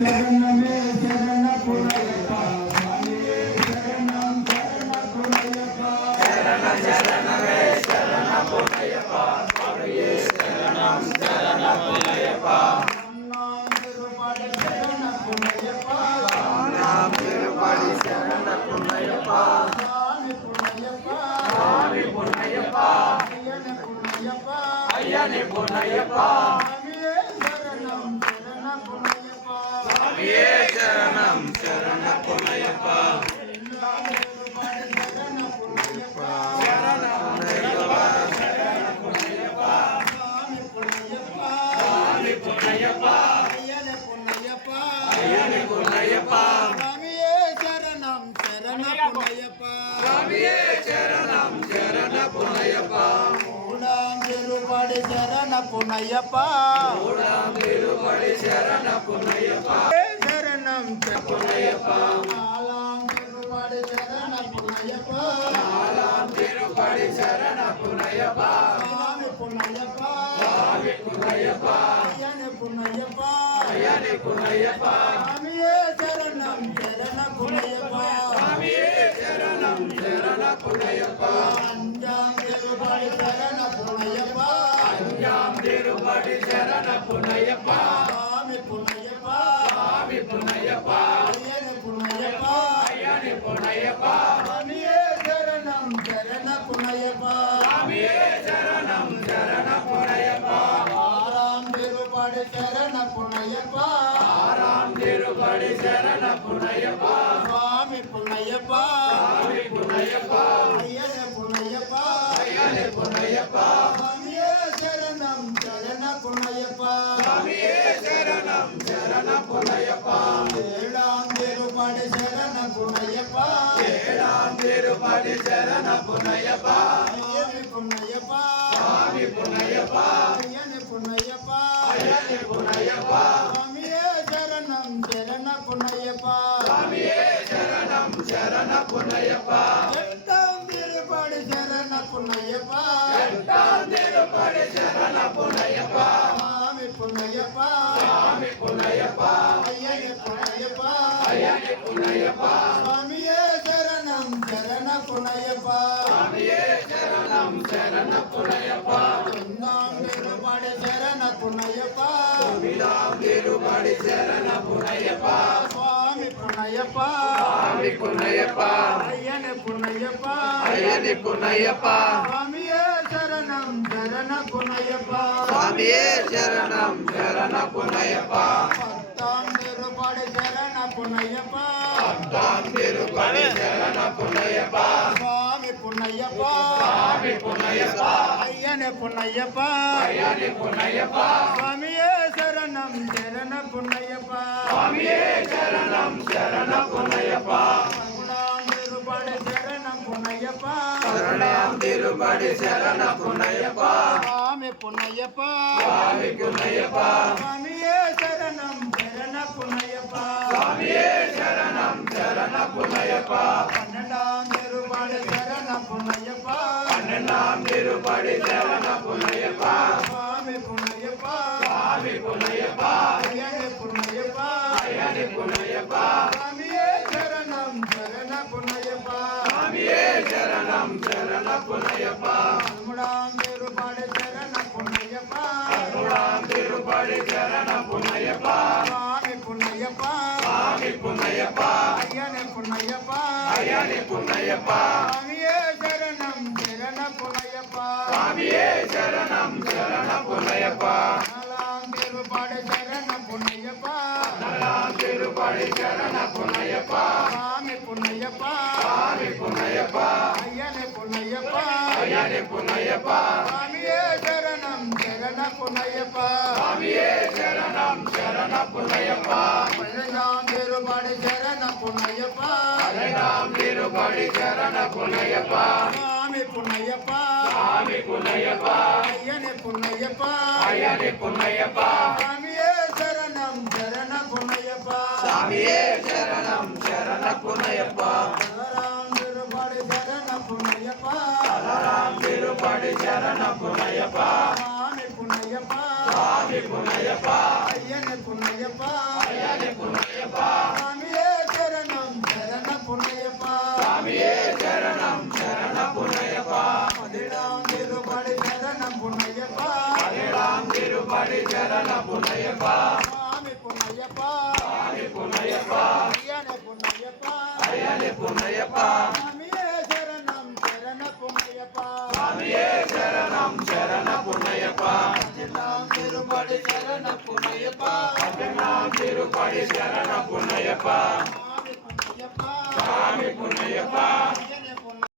சரணமே சரண புனையப்பா சுவாமியே சரணம் சரண புனையப்பா சரண சரணமே சரண புனையப்பா சுவாமியே சரணம் சரண புனையப்பா நாம் திருப்பாடி சரண புனையப்பா நாம் திருப்பாடி சரண புனையப்பா சுவாமி புனையப்பா சுவாமி புனையப்பா ஐயனே புனையப்பா ஐயனே புனையப்பா சுவாமியே சரணம் சரண புனையப்பா శరణ పునయ్యప్ప శరణ పునయ్యప్ప శరణం పునయ్యప్ప తిరుపడి శరణ పునయ్యప్ప తిరుపడి శరణ పునయ్యప్ప స్వామి పునయ్యప్ప స్వామి పునయ్యప్ప అయ్యనే పునయ్యప్ప అయ్యనే పునయ్యప్ప స్వామియే శరణం శరణ పునయ్యప్ప స్వామియే శరణం శరణ పునయ్యప్ప అంజాం తిరుపడి శరణ పునయ్యప్ప అంజాం తిరుపడి శరణ పునయ్యప్ప స్వామి పునయ్యప్ప స్వామి పునయ్యప్ప అయ్యనే పునయ్యప్ప అయ్యనే పునయ్యప్ప స్వామియే శరణం శరణ పునయ్యప్ప స్వామియే శరణం శరణ పునయ్యప్ప ఆరాం తిరుపడి శరణ పునయ్యప్ప ఆరాం తిరుపడి శరణ పునయ్యప్ప స్వామి పునయ్యప్ప స్వామి పునయ్యప్ప అయ్యనే పునయ్యప్ప అయ్యనే పునయ్యప్ప స్వామియే శరణం శరణ పునయ్యప్ప స్వామియే శరణం శరణ పునయ్యప్ప ఏడాం తిరుపడి శరణ పునయ్యప్ప ఏడాం తిరుపడి శరణ పునయ్యప్ప అయ్యనే పునయ్యప్ప స్వామి పునయ్యప్ప అయ్యనే పునయ్యప్ప అయ్యనే పునయ్యప్ప స్వామియే శరణం శరణ పునయ్యప్ప స్వామియే శరణం శరణ పునయ్యప్ప ఎట్టాం తిరుపడి శరణ పునయ్యప్ప ఎట్టాం తిరుపడి శరణ పునయ్యప్ప స్వామి పునయ్యప్ప స్వామి పునయ్యప్ప అయ్యనే పునయ్యప్ప అయ్యనే పునయ్యప్ప స్వామియే శరణం శరణ పునయ్యప్ప స్వామియే శరణం శరణ పునయ్యప్ప ఎన్నాం తిరుపడి శరణ పునయ్యప్ప విలాం తిరుపడి శరణ పునయ్యప్ప స్వామి పునయ్యప్ప స్వామి పునయ్యప్ప అయ్యనే పునయ్యప్ప అయ్యనే పునయ్యప్ప స్వామియే శరణం శరణ పునయ్యప్ప స్వామియే శరణం శరణ పునయ్యప్ప పట్టాం తిరుపడి శరణ పునయ్యప్ప పట్టాం తిరుపడి శరణ పునయ్యప్ప స్వామి పునయ్యప్ప స్వామి పునయ్యప్ప అయ్యనే పునయ్యప్ప అయ్యనే పునయ్యప్ప స్వామియే శరణం శరణ పునయ్యప్ప స్వామియే శరణం శరణ పునయ్యప్ప పట్టాం తిరుపడి శరణ పునయ్యప్ప శరణం తిరుపడి శరణ పునయ్యప్ప స్వామి పునయ్యప్ప స్వామి పునయ్యప్ప స్వామియే శరణం శరణ పునయ్యప్ప స్వామియే శరణం శరణ పునయ్యప్ప పన్నెండాం తిరుపడి శరణ పునయ్యప్ప పన్నెండాం తిరుపడి శరణ పునయ్యప్ప స్వామి పునయ్యప్ప స్వామి పునయ్యప్ప అయ్యనే పునయ్యప్ప అయ్యనే పునయ్యప్ప స్వామియే శరణం శరణ పునయ్యప్ప స్వామియే శరణం శరణ పునయ్యప్ప పదమూడాం తిరుపడి శరణ పునయ్యప్ప పదమూడాం తిరుపడి శరణ పునయ్యప్ప స్వామి పునయ్యప్ప స్వామి పునయ్యప్ప అయ్యనే పునయ్యప్ప అయ్యనే పునయ్యప్ప స్వామియే శరణం శరణ పునయ్యప్ప స్వామియే శరణం శరణ పునయ్యప్ప నాలాం తిరుపడి శరణ పునయ్యప్ప నలాం తిరుపడి శరణ పునయ్యప్ప స్వామి పునయ్యప్ప స్వామి పునయ్యప్ప అయ్యనే పునయ్యప్ప అయ్యనే పునయ్యప్ప స్వామియే శరణం శరణ పునయ్యప్ప స్వామియే శరణం శరణ పునయ్యప్ప పదనాం తిరుపడి శరణ పునయ్యప్ప పదనాం తిరుపడి శరణ పునయ్యప్ప స్వామి పునయ్యప్ప స్వామి పునయ్యప్ప అయ్యనే పునయ్యప్ప అయ్యనే పునయ్యప్ప స్వామియే శరణం శరణ పునయ్యప్ప స్వామియే శరణం శరణ పునయ్యప్ప పదనాం తిరుపడి శరణ పునయ్యప్ప పదనాం తిరుపడి శరణ పునయ్యప్ప స్వామి పునయ్యప్ప స్వామి పునయ్యప్ప అయ్యనే పునయ్యప్ప అయ్యనే పునయ్యప్ప திருப்படி சரணம் புண்ணையப்பா பதினேழாம் திருப்படி சரணம் புண்ணையப்பா சுவாமி புண்ணையப்பா சுவாமி புண்ணையப்பா ஐயனே புண்ணையப்பா ஐயனே புண்ணையப்பா சுவாமியே சரணம் சரண புண்ணையப்பா சுவாமியே சரணம் சரண புண்ணையப்பா பதினெட்டாம் திருப்படி சரண புண்ணையப்பா பதினெட்டாம் திருப்படி சரண புண்ணையப்பா சுவாமி புண்ணையப்பா சுவாமி புண்ணையப்பா